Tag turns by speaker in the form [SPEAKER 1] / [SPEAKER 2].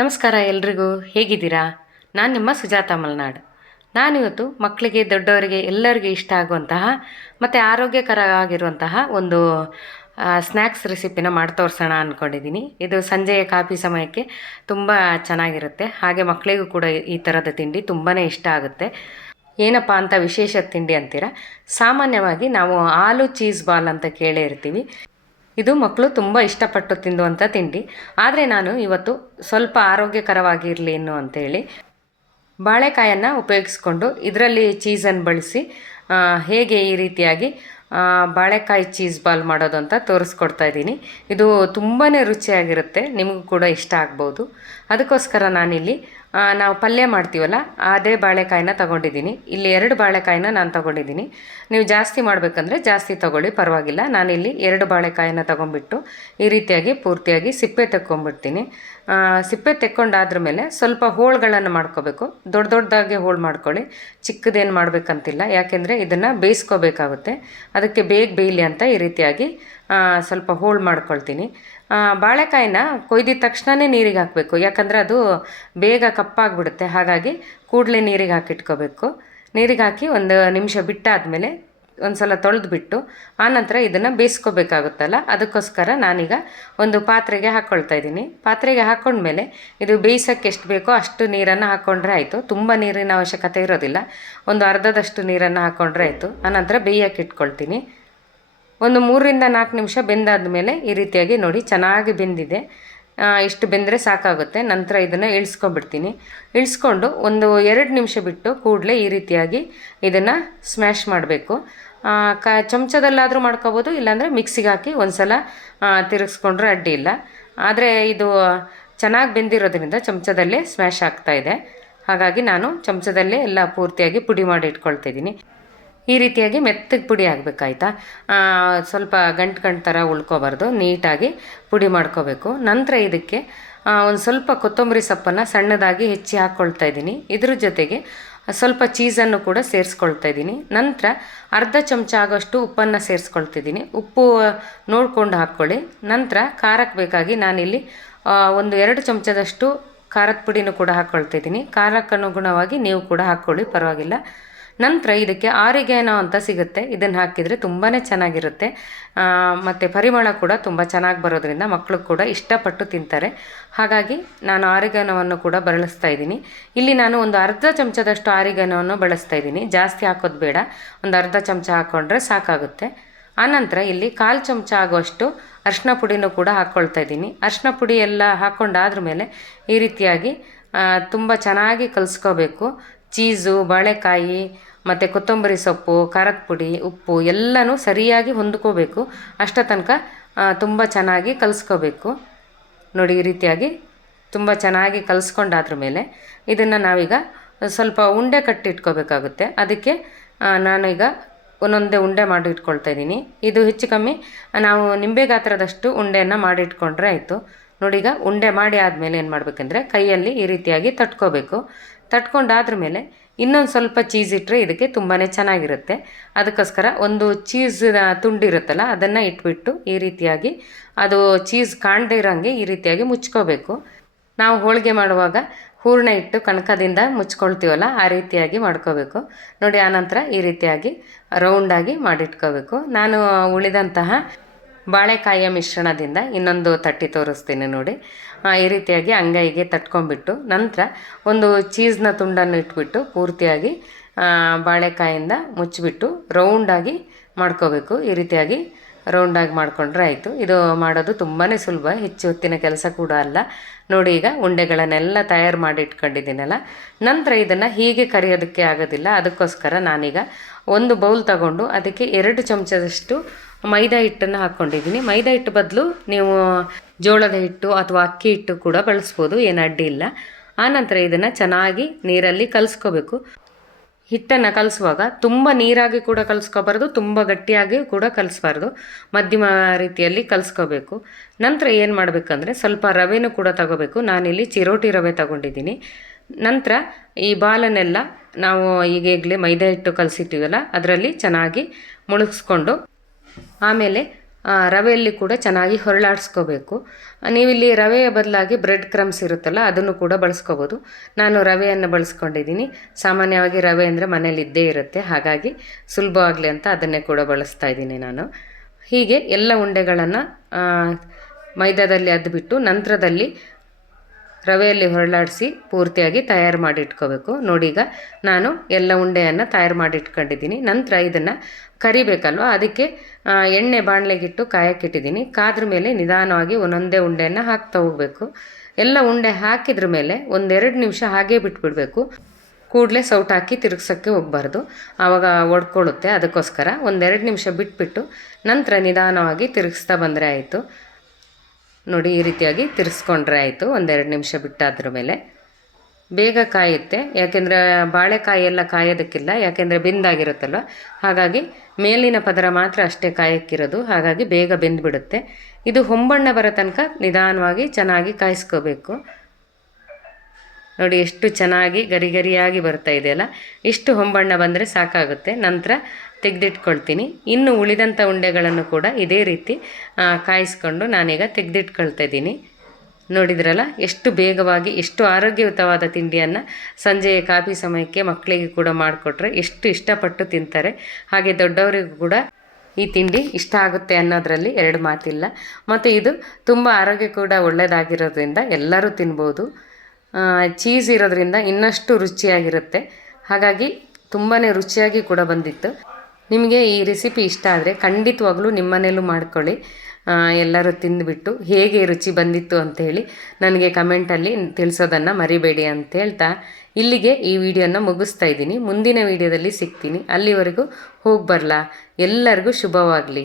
[SPEAKER 1] ನಮಸ್ಕಾರ ಎಲ್ರಿಗೂ, ಹೇಗಿದ್ದೀರಾ? ನಾನು ನಿಮ್ಮ ಸುಜಾತ ಮಲ್ನಾಡ್. ನಾನಿವತ್ತು ಮಕ್ಕಳಿಗೆ ದೊಡ್ಡವರಿಗೆ ಎಲ್ಲರಿಗೂ ಇಷ್ಟ ಆಗುವಂತಹ ಮತ್ತು ಆರೋಗ್ಯಕರವಾಗಿರುವಂತಹ ಒಂದು ಸ್ನ್ಯಾಕ್ಸ್ ರೆಸಿಪಿನ ಮಾಡಿ ತೋರಿಸೋಣ ಅಂದ್ಕೊಂಡಿದ್ದೀನಿ ಇದು ಸಂಜೆಯ ಕಾಫಿ ಸಮಯಕ್ಕೆ ತುಂಬ ಚೆನ್ನಾಗಿರುತ್ತೆ. ಹಾಗೆ ಮಕ್ಕಳಿಗೂ ಕೂಡ ಈ ಥರದ ತಿಂಡಿ ತುಂಬಾ ಇಷ್ಟ ಆಗುತ್ತೆ. ಏನಪ್ಪ ಅಂತ ವಿಶೇಷ ತಿಂಡಿ ಅಂತೀರಾ? ಸಾಮಾನ್ಯವಾಗಿ ನಾವು ಆಲೂ ಚೀಸ್ ಬಾಲ್ ಅಂತ ಕೇಳೇ ಇರ್ತೀವಿ ಇದು ಮಕ್ಕಳು ತುಂಬ ಇಷ್ಟಪಟ್ಟು ತಿನ್ನುವಂಥ ತಿಂಡಿ. ಆದರೆ ನಾನು ಇವತ್ತು ಸ್ವಲ್ಪ ಆರೋಗ್ಯಕರವಾಗಿರಲಿ ಇನ್ನು ಅಂತೇಳಿ ಬಾಳೆಕಾಯನ್ನು ಉಪಯೋಗಿಸ್ಕೊಂಡು ಇದರಲ್ಲಿ ಚೀಸನ್ನು ಬಳಸಿ ಹೇಗೆ ಈ ರೀತಿಯಾಗಿ ಬಾಳೆಕಾಯಿ ಚೀಸ್ ಬಾಲ್ ಮಾಡೋದು ಅಂತ ತೋರಿಸ್ಕೊಡ್ತಾ ಇದ್ದೀನಿ. ಇದು ತುಂಬಾ ರುಚಿಯಾಗಿರುತ್ತೆ, ನಿಮಗೂ ಕೂಡ ಇಷ್ಟ ಆಗ್ಬೋದು. ಅದಕ್ಕೋಸ್ಕರ ನಾನಿಲ್ಲಿ ನಾವು ಪಲ್ಯ ಮಾಡ್ತೀವಲ್ಲ, ಅದೇ ಬಾಳೆಕಾಯಿನ ತಗೊಂಡಿದ್ದೀನಿ. ಇಲ್ಲಿ ಎರಡು ಬಾಳೆಕಾಯಿನ ನಾನು ತಗೊಂಡಿದ್ದೀನಿ. ನೀವು ಜಾಸ್ತಿ ಮಾಡಬೇಕಂದ್ರೆ ಜಾಸ್ತಿ ತಗೊಳ್ಳಿ, ಪರವಾಗಿಲ್ಲ. ನಾನಿಲ್ಲಿ ಎರಡು ಬಾಳೆಕಾಯಿನ ತೊಗೊಂಡ್ಬಿಟ್ಟು ಈ ರೀತಿಯಾಗಿ ಪೂರ್ತಿಯಾಗಿ ಸಿಪ್ಪೆ ತೆಕ್ಕೊಂಡ್ಬಿಡ್ತೀನಿ. ಸಿಪ್ಪೆ ತೆಕ್ಕೊಂಡಾದ್ರ ಮೇಲೆ ಸ್ವಲ್ಪ ಹೋಳುಗಳನ್ನು ಮಾಡ್ಕೋಬೇಕು. ದೊಡ್ಡ ದೊಡ್ಡದಾಗಿ ಹೋಳು ಮಾಡ್ಕೊಳ್ಳಿ. ಚಿಕ್ಕದೇನು ಮಾಡಬೇಕಂತಿಲ್ಲ. ಯಾಕೆಂದರೆ ಇದನ್ನು ಬೇಯಿಸ್ಕೋಬೇಕಾಗುತ್ತೆ. ಅದಕ್ಕೆ ಬೇಗ ಬೇಯಲಿ ಅಂತ ಈ ರೀತಿಯಾಗಿ ಸ್ವಲ್ಪ ಹೋಳು ಮಾಡ್ಕೊಳ್ತೀನಿ. ಬಾಳೆಕಾಯಿನ ಕೊಯ್ದಿದ ತಕ್ಷಣವೇ ನೀರಿಗೆ ಹಾಕಬೇಕು. ಯಾಕಂದರೆ ಅದು ಬೇಗ ಕಪ್ಪಾಗಿಬಿಡುತ್ತೆ. ಹಾಗಾಗಿ ಕೂಡಲೇ ನೀರಿಗೆ ಹಾಕಿಟ್ಕೋಬೇಕು. ನೀರಿಗೆ ಹಾಕಿ ಒಂದು ನಿಮಿಷ ಬಿಟ್ಟಾದಮೇಲೆ ಒಂದು ಸಲ ತೊಳೆದ್ಬಿಟ್ಟು ಆನಂತರ ಇದನ್ನು ಬೇಯಿಸ್ಕೋಬೇಕಾಗುತ್ತಲ್ಲ? ಅದಕ್ಕೋಸ್ಕರ ನಾನೀಗ ಒಂದು ಪಾತ್ರೆಗೆ ಹಾಕ್ಕೊಳ್ತಾ ಇದ್ದೀನಿ. ಪಾತ್ರೆಗೆ ಹಾಕ್ಕೊಂಡ್ಮೇಲೆ ಇದು ಬೇಯಿಸೋಕ್ಕೆ ಎಷ್ಟು ಬೇಕೋ ಅಷ್ಟು ನೀರನ್ನು ಹಾಕ್ಕೊಂಡ್ರೆ ಆಯಿತು. ತುಂಬ ನೀರಿನ ಅವಶ್ಯಕತೆ ಇರೋದಿಲ್ಲ. ಒಂದು ಅರ್ಧದಷ್ಟು ನೀರನ್ನು ಹಾಕ್ಕೊಂಡ್ರೆ ಆಯಿತು. ಆನಂತರ ಬೇಯಕ್ಕೆ ಇಟ್ಕೊಳ್ತೀನಿ. ಒಂದು ಮೂರರಿಂದ ನಾಲ್ಕು ನಿಮಿಷ ಬೆಂದಾದ ಮೇಲೆ ಈ ರೀತಿಯಾಗಿ ನೋಡಿ, ಚೆನ್ನಾಗಿ ಬೆಂದಿದೆ. ಇಷ್ಟು ಬೆಂದರೆ ಸಾಕಾಗುತ್ತೆ. ನಂತರ ಇದನ್ನು ಇಳಿಸ್ಕೊಂಡ್ಬಿಡ್ತೀನಿ. ಇಳಿಸ್ಕೊಂಡು ಒಂದು ಎರಡು ನಿಮಿಷ ಬಿಟ್ಟು ಕೂಡಲೇ ಈ ರೀತಿಯಾಗಿ ಇದನ್ನು ಸ್ಮ್ಯಾಶ್ ಮಾಡಬೇಕು. ಕ, ಚಮಚದಲ್ಲಾದರೂ ಮಾಡ್ಕೋಬೋದು, ಇಲ್ಲಾಂದರೆ ಮಿಕ್ಸಿಗೆ ಹಾಕಿ ಒಂದು ಸಲ ತಿರುಗಿಸ್ಕೊಂಡ್ರೆ ಅಡ್ಡಿ ಇಲ್ಲ. ಆದರೆ ಇದು ಚೆನ್ನಾಗಿ ಬೆಂದಿರೋದ್ರಿಂದ ಚಮಚದಲ್ಲೇ ಸ್ಮ್ಯಾಶ್ ಇದೆ. ಹಾಗಾಗಿ ನಾನು ಚಮಚದಲ್ಲೇ ಎಲ್ಲ ಪೂರ್ತಿಯಾಗಿ ಪುಡಿ ಮಾಡಿ ಇಟ್ಕೊಳ್ತಾ ಇದ್ದೀನಿ. ಈ ರೀತಿಯಾಗಿ ಮೆತ್ತಗೆ ಪುಡಿ ಆಗಬೇಕಾಯ್ತಾ? ಸ್ವಲ್ಪ ಗಂಟು ಗಂಟು ಥರ ಉಳ್ಕೊಬಾರ್ದು, ನೀಟಾಗಿ ಪುಡಿ ಮಾಡ್ಕೋಬೇಕು. ನಂತರ ಇದಕ್ಕೆ ಒಂದು ಸ್ವಲ್ಪ ಕೊತ್ತಂಬರಿ ಸೊಪ್ಪನ್ನು ಸಣ್ಣದಾಗಿ ಹೆಚ್ಚಿ ಹಾಕ್ಕೊಳ್ತಾ ಇದ್ದೀನಿ. ಇದ್ರ ಜೊತೆಗೆ ಸ್ವಲ್ಪ ಚೀಸನ್ನು ಕೂಡ ಸೇರಿಸ್ಕೊಳ್ತಾ ಇದ್ದೀನಿ. ನಂತರ ಅರ್ಧ ಚಮಚ ಆಗೋಷ್ಟು ಉಪ್ಪನ್ನು ಸೇರಿಸ್ಕೊಳ್ತಿದ್ದೀನಿ. ಉಪ್ಪು ನೋಡ್ಕೊಂಡು ಹಾಕ್ಕೊಳ್ಳಿ ನಂತರ ಖಾರಕ್ಕೆ ಬೇಕಾಗಿ ನಾನಿಲ್ಲಿ ಒಂದು ಎರಡು ಚಮಚದಷ್ಟು ಖಾರದ ಪುಡಿನೂ ಕೂಡ ಹಾಕ್ಕೊಳ್ತಿದ್ದೀನಿ ಖಾರಕ್ಕನುಗುಣವಾಗಿ ನೀವು ಕೂಡ ಹಾಕ್ಕೊಳ್ಳಿ ಪರವಾಗಿಲ್ಲ. ನಂತರ ಇದಕ್ಕೆ ಆರಿಗೇನೋ ಅಂತ ಸಿಗುತ್ತೆ. ಇದನ್ನು ಹಾಕಿದರೆ ತುಂಬಾ ಚೆನ್ನಾಗಿರುತ್ತೆ. ಮತ್ತು ಪರಿಮಳ ಕೂಡ ತುಂಬ ಚೆನ್ನಾಗಿ ಬರೋದ್ರಿಂದ ಮಕ್ಕಳು ಕೂಡ ಇಷ್ಟಪಟ್ಟು ತಿಂತಾರೆ. ಹಾಗಾಗಿ ನಾನು ಆರಿಗೇನವನ್ನು ಕೂಡ ಬಳಸ್ತಾ ಇದ್ದೀನಿ. ಇಲ್ಲಿ ನಾನು ಒಂದು ಅರ್ಧ ಚಮಚದಷ್ಟು ಆರಿಗೇನವನ್ನು ಬಳಸ್ತಾ ಇದ್ದೀನಿ. ಜಾಸ್ತಿ ಹಾಕೋದು ಬೇಡ. ಒಂದು ಅರ್ಧ ಚಮಚ ಹಾಕ್ಕೊಂಡ್ರೆ ಸಾಕಾಗುತ್ತೆ. ಆನಂತರ ಇಲ್ಲಿ ಕಾಲು ಚಮಚ ಆಗುವಷ್ಟು ಅರ್ಶಿನ ಪುಡಿನೂ ಕೂಡ ಹಾಕ್ಕೊಳ್ತಾ ಇದ್ದೀನಿ. ಅರ್ಶಿನ ಪುಡಿ ಎಲ್ಲ ಹಾಕ್ಕೊಂಡಾದ್ರ ಮೇಲೆ ಈ ರೀತಿಯಾಗಿ ತುಂಬ ಚೆನ್ನಾಗಿ ಕಲಿಸ್ಕೋಬೇಕು. ಚೀಸು ಬಾಳೆಕಾಯಿ ಮತ್ತು ಕೊತ್ತಂಬರಿ ಸೊಪ್ಪು, ಖಾರದ ಪುಡಿ, ಉಪ್ಪು ಎಲ್ಲನೂ ಸರಿಯಾಗಿ ಹೊಂದ್ಕೋಬೇಕು. ಅಷ್ಟ ತನಕ ತುಂಬ ಚೆನ್ನಾಗಿ ಕಲಿಸ್ಕೋಬೇಕು. ನೋಡಿ, ಈ ರೀತಿಯಾಗಿ ತುಂಬ ಚೆನ್ನಾಗಿ ಕಲಿಸ್ಕೊಂಡಾದ್ರ ಮೇಲೆ ಇದನ್ನು ನಾವೀಗ ಸ್ವಲ್ಪ ಉಂಡೆ ಕಟ್ಟಿಟ್ಕೋಬೇಕಾಗುತ್ತೆ. ಅದಕ್ಕೆ ನಾನೀಗ ಒಂದೊಂದೇ ಉಂಡೆ ಮಾಡಿ ಇಟ್ಕೊಳ್ತಾ ಇದ್ದೀನಿ. ಇದು ಹೆಚ್ಚು ಕಮ್ಮಿ, ನಾವು ನಿಂಬೆ ಗಾತ್ರದಷ್ಟು ಉಂಡೆಯನ್ನು ಮಾಡಿಟ್ಕೊಂಡ್ರೆ ಆಯಿತು. ನೋಡಿ, ಈಗ ಉಂಡೆ ಮಾಡಿ ಆದಮೇಲೆ ಏನು ಮಾಡಬೇಕಂದ್ರೆ ಕೈಯಲ್ಲಿ ಈ ರೀತಿಯಾಗಿ ತಟ್ಕೋಬೇಕು. ತಟ್ಕೊಂಡಾದ್ರ ಮೇಲೆ ಇನ್ನೊಂದು ಸ್ವಲ್ಪ ಚೀಸ್ ಇಟ್ಟರೆ ಇದಕ್ಕೆ ತುಂಬಾ ಚೆನ್ನಾಗಿರುತ್ತೆ. ಅದಕ್ಕೋಸ್ಕರ ಒಂದು ಚೀಸ್ ತುಂಡಿರುತ್ತಲ್ಲ ಅದನ್ನು ಇಟ್ಬಿಟ್ಟು ಈ ರೀತಿಯಾಗಿ ಅದು ಚೀಸ್ ಕಾಣದೇ ಇರೋಂಗೆ ಈ ರೀತಿಯಾಗಿ ಮುಚ್ಕೋಬೇಕು. ನಾವು ಹೋಳಿಗೆ ಮಾಡುವಾಗ ಹೂರಣ ಇಟ್ಟು ಕಣಕದಿಂದ ಮುಚ್ಕೊಳ್ತೀವಲ್ಲ, ಆ ರೀತಿಯಾಗಿ ಮಾಡ್ಕೋಬೇಕು. ನೋಡಿ, ಆನಂತರ ಈ ರೀತಿಯಾಗಿ ರೌಂಡಾಗಿ ಮಾಡಿಟ್ಕೋಬೇಕು. ನಾನು ಉಳಿದಂತಹ ಬಾಳೆಕಾಯಿಯ ಮಿಶ್ರಣದಿಂದ ಇನ್ನೊಂದು ತಟ್ಟಿ ತೋರಿಸ್ತೀನಿ ನೋಡಿ. ಈ ರೀತಿಯಾಗಿ ಅಂಗೈಗೆ ತಟ್ಕೊಂಡ್ಬಿಟ್ಟು ನಂತರ ಒಂದು ಚೀಸ್ನ ತುಂಡನ್ನು ಇಟ್ಬಿಟ್ಟು ಪೂರ್ತಿಯಾಗಿ ಬಾಳೆಕಾಯಿಂದ ಮುಚ್ಚಿಬಿಟ್ಟು ರೌಂಡಾಗಿ ಮಾಡ್ಕೋಬೇಕು. ಈ ರೀತಿಯಾಗಿ ರೌಂಡಾಗಿ ಮಾಡಿಕೊಂಡ್ರೆ ಆಯಿತು. ಇದು ಮಾಡೋದು ತುಂಬಾ ಸುಲಭ. ಹೆಚ್ಚು ಹೊತ್ತಿನ ಕೆಲಸ ಕೂಡ ಅಲ್ಲ. ನೋಡಿ ಈಗ ಉಂಡೆಗಳನ್ನೆಲ್ಲ ತಯಾರು ಮಾಡಿ ಇಟ್ಕೊಂಡಿದ್ದೀನಲ್ಲ. ನಂತರ ಇದನ್ನು ಹೀಗೆ ಕರಿಯೋದಕ್ಕೆ ಆಗೋದಿಲ್ಲ. ಅದಕ್ಕೋಸ್ಕರ ನಾನೀಗ ಒಂದು ಬೌಲ್ ತಗೊಂಡು ಅದಕ್ಕೆ ಎರಡು ಚಮಚದಷ್ಟು ಮೈದಾ ಹಿಟ್ಟನ್ನು ಹಾಕ್ಕೊಂಡಿದ್ದೀನಿ ಮೈದಾ ಹಿಟ್ಟು ಬದಲು ನೀವು ಜೋಳದ ಹಿಟ್ಟು ಅಥವಾ ಅಕ್ಕಿ ಹಿಟ್ಟು ಕೂಡ ಬಳಸ್ಬೋದು, ಏನು ಅಡ್ಡಿ ಇಲ್ಲ. ಆನಂತರ ಇದನ್ನು ಚೆನ್ನಾಗಿ ನೀರಲ್ಲಿ ಕಲಿಸ್ಕೋಬೇಕು. ಹಿಟ್ಟನ್ನು ಕಲಿಸುವಾಗ ತುಂಬ ನೀರಾಗಿ ಕೂಡ ಕಲಿಸ್ಕೋಬಾರ್ದು, ತುಂಬ ಗಟ್ಟಿಯಾಗಿ ಕೂಡ ಕಲಿಸ್ಬಾರ್ದು. ಮಧ್ಯಮ ರೀತಿಯಲ್ಲಿ ಕಲಿಸ್ಕೋಬೇಕು. ನಂತರ ಏನು ಮಾಡಬೇಕಂದ್ರೆ ಸ್ವಲ್ಪ ರವೆನೂ ಕೂಡ ತಗೋಬೇಕು. ನಾನಿಲ್ಲಿ ಚಿರೋಟಿ ರವೆ ತಗೊಂಡಿದ್ದೀನಿ. ನಂತರ ಈ ಬಾಲನ್ನೆಲ್ಲ ನಾವು ಈಗೀಗಲೇ ಮೈದಾ ಹಿಟ್ಟು ಕಲಸಿಟ್ಟಿವಲ್ಲ, ಅದರಲ್ಲಿ ಚೆನ್ನಾಗಿ ಮುಳುಗಿಸ್ಕೊಂಡು ಆಮೇಲೆ ರವೆಯಲ್ಲಿ ಕೂಡ ಚೆನ್ನಾಗಿ ಹೊರಳಾಡಿಸ್ಕೋಬೇಕು. ನೀವಿಲ್ಲಿ ರವೆಯ ಬದಲಾಗಿ ಬ್ರೆಡ್ ಕ್ರಮ್ಸ್ ಇರುತ್ತಲ್ಲ, ಅದನ್ನು ಕೂಡ ಬಳಸ್ಕೋಬೋದು. ನಾನು ರವೆಯನ್ನು ಬಳಸ್ಕೊಂಡಿದ್ದೀನಿ. ಸಾಮಾನ್ಯವಾಗಿ ರವೆ ಅಂದರೆ ಮನೇಲಿ ಇದ್ದೇ ಇರುತ್ತೆ. ಹಾಗಾಗಿ ಸುಲಭವಾಗಲಿ ಅಂತ ಅದನ್ನೇ ಕೂಡ ಬಳಸ್ತಾ ಇದ್ದೀನಿ ನಾನು. ಹೀಗೆ ಎಲ್ಲ ಉಂಡೆಗಳನ್ನು ಮೈದಾದಲ್ಲಿ ಅದ್ಬಿಟ್ಟು ನಂತರದಲ್ಲಿ ರವೆಯಲ್ಲಿ ಹೊರಳಾಡಿಸಿ ಪೂರ್ತಿಯಾಗಿ ತಯಾರು ಮಾಡಿ ಇಟ್ಕೋಬೇಕು ನೋಡಿ ಈಗ ನಾನು ಎಲ್ಲ ಉಂಡೆಯನ್ನು ತಯಾರು ಮಾಡಿ ಇಟ್ಕೊಂಡಿದ್ದೀನಿ ನಂತರ ಇದನ್ನು ಕರಿಬೇಕಲ್ವ? ಅದಕ್ಕೆ ಎಣ್ಣೆ ಬಾಣಲೆಗಿಟ್ಟು ಕಾಯಕ್ಕಿಟ್ಟಿದ್ದೀನಿ. ಕಾದ್ರ ಮೇಲೆ ನಿಧಾನವಾಗಿ ಒಂದೊಂದೇ ಉಂಡೆಯನ್ನು ಹಾಕ್ತಾ ಹೋಗಬೇಕು. ಎಲ್ಲ ಉಂಡೆ ಹಾಕಿದ್ರ ಮೇಲೆ ಒಂದೆರಡು ನಿಮಿಷ ಹಾಗೇ ಬಿಟ್ಬಿಡಬೇಕು. ಕೂಡಲೇ ಸೌಟ್ ಹಾಕಿ ತಿರುಗ್ಸೋಕ್ಕೆ ಹೋಗ್ಬಾರ್ದು. ಆವಾಗ ಒಡ್ಕೊಳ್ಳುತ್ತೆ ಅದಕ್ಕೋಸ್ಕರ ಒಂದೆರಡು ನಿಮಿಷ ಬಿಟ್ಬಿಟ್ಟು ನಂತರ ನಿಧಾನವಾಗಿ ತಿರುಗಿಸ್ತಾ ಬಂದರೆ ಆಯಿತು. ನೋಡಿ ಈ ರೀತಿಯಾಗಿ ತಿರ್ಸ್ಕೊಂಡ್ರೆ ಆಯಿತು. ಒಂದೆರಡು ನಿಮಿಷ ಬಿಟ್ಟಾದ್ರ ಮೇಲೆ ಬೇಗ ಕಾಯುತ್ತೆ. ಯಾಕೆಂದರೆ ಬಾಳೆಕಾಯಿ ಎಲ್ಲ ಕಾಯೋದಕ್ಕಿಲ್ಲ, ಯಾಕೆಂದರೆ ಬೆಂದಾಗಿರುತ್ತಲ್ವ? ಹಾಗಾಗಿ ಮೇಲಿನ ಪದರ ಮಾತ್ರ ಅಷ್ಟೇ ಕಾಯಕ್ಕಿರೋದು. ಹಾಗಾಗಿ ಬೇಗ ಬೆಂದ್ಬಿಡುತ್ತೆ. ಇದು ಹೊಂಬಣ್ಣ ಬರೋ ತನಕ ನಿಧಾನವಾಗಿ ಚೆನ್ನಾಗಿ ಕಾಯಿಸ್ಕೋಬೇಕು. ನೋಡಿ ಎಷ್ಟು ಚೆನ್ನಾಗಿ ಗರಿ ಗರಿಯಾಗಿ ಬರ್ತಾ ಇದೆಯಲ್ಲ ಇಷ್ಟು ಹೊಂಬಣ್ಣ ಬಂದರೆ ಸಾಕಾಗುತ್ತೆ. ನಂತರ ತೆಗೆದಿಟ್ಕೊಳ್ತೀನಿ. ಇನ್ನು ಉಳಿದಂಥ ಉಂಡೆಗಳನ್ನು ಕೂಡ ಇದೇ ರೀತಿ ಕಾಯಿಸ್ಕೊಂಡು ನಾನೀಗ ತೆಗೆದಿಟ್ಕೊಳ್ತಾ ಇದ್ದೀನಿ. ನೋಡಿದ್ರಲ್ಲ, ಎಷ್ಟು ಬೇಗವಾಗಿ, ಎಷ್ಟು ಆರೋಗ್ಯಯುತವಾದ ತಿಂಡಿಯನ್ನು ಸಂಜೆಯ ಕಾಫಿ ಸಮಯಕ್ಕೆ ಮಕ್ಕಳಿಗೆ ಕೂಡ ಮಾಡಿಕೊಟ್ರೆ ಎಷ್ಟು ಇಷ್ಟಪಟ್ಟು ತಿಂತಾರೆ. ಹಾಗೆ ದೊಡ್ಡವರಿಗೂ ಕೂಡ ಈ ತಿಂಡಿ ಇಷ್ಟ ಆಗುತ್ತೆ ಅನ್ನೋದರಲ್ಲಿ ಎರಡು ಮಾತಿಲ್ಲ. ಮತ್ತು ಇದು ತುಂಬ ಆರೋಗ್ಯ ಕೂಡ ಒಳ್ಳೆಯದಾಗಿರೋದ್ರಿಂದ ಎಲ್ಲರೂ ತಿನ್ಬೋದು. ಚೀಸ್ ಇರೋದ್ರಿಂದ ಇನ್ನಷ್ಟು ರುಚಿಯಾಗಿರುತ್ತೆ. ಹಾಗಾಗಿ ತುಂಬಾ ರುಚಿಯಾಗಿ ಕೂಡ ಬಂದಿತ್ತು. ನಿಮಗೆ ಈ ರೆಸಿಪಿ ಇಷ್ಟ ಆದರೆ ಖಂಡಿತವಾಗ್ಲೂ ನಿಮ್ಮನೇಲೂ ಮಾಡ್ಕೊಳ್ಳಿ. ಎಲ್ಲರೂ ತಿಂದುಬಿಟ್ಟು ಹೇಗೆ ರುಚಿ ಬಂದಿತ್ತು ಅಂತೇಳಿ ನನಗೆ ಕಮೆಂಟಲ್ಲಿ ತಿಳಿಸೋದನ್ನು ಮರಿಬೇಡಿ ಅಂತ ಹೇಳ್ತಾ ಇಲ್ಲಿಗೆ ಈ ವಿಡಿಯೋನ ಮುಗಿಸ್ತಾ ಇದ್ದೀನಿ. ಮುಂದಿನ ವಿಡಿಯೋದಲ್ಲಿ ಸಿಗ್ತೀನಿ. ಅಲ್ಲಿವರೆಗೂ ಹೋಗಿ ಬರಲಾ. ಎಲ್ಲರಿಗೂ ಶುಭವಾಗಲಿ.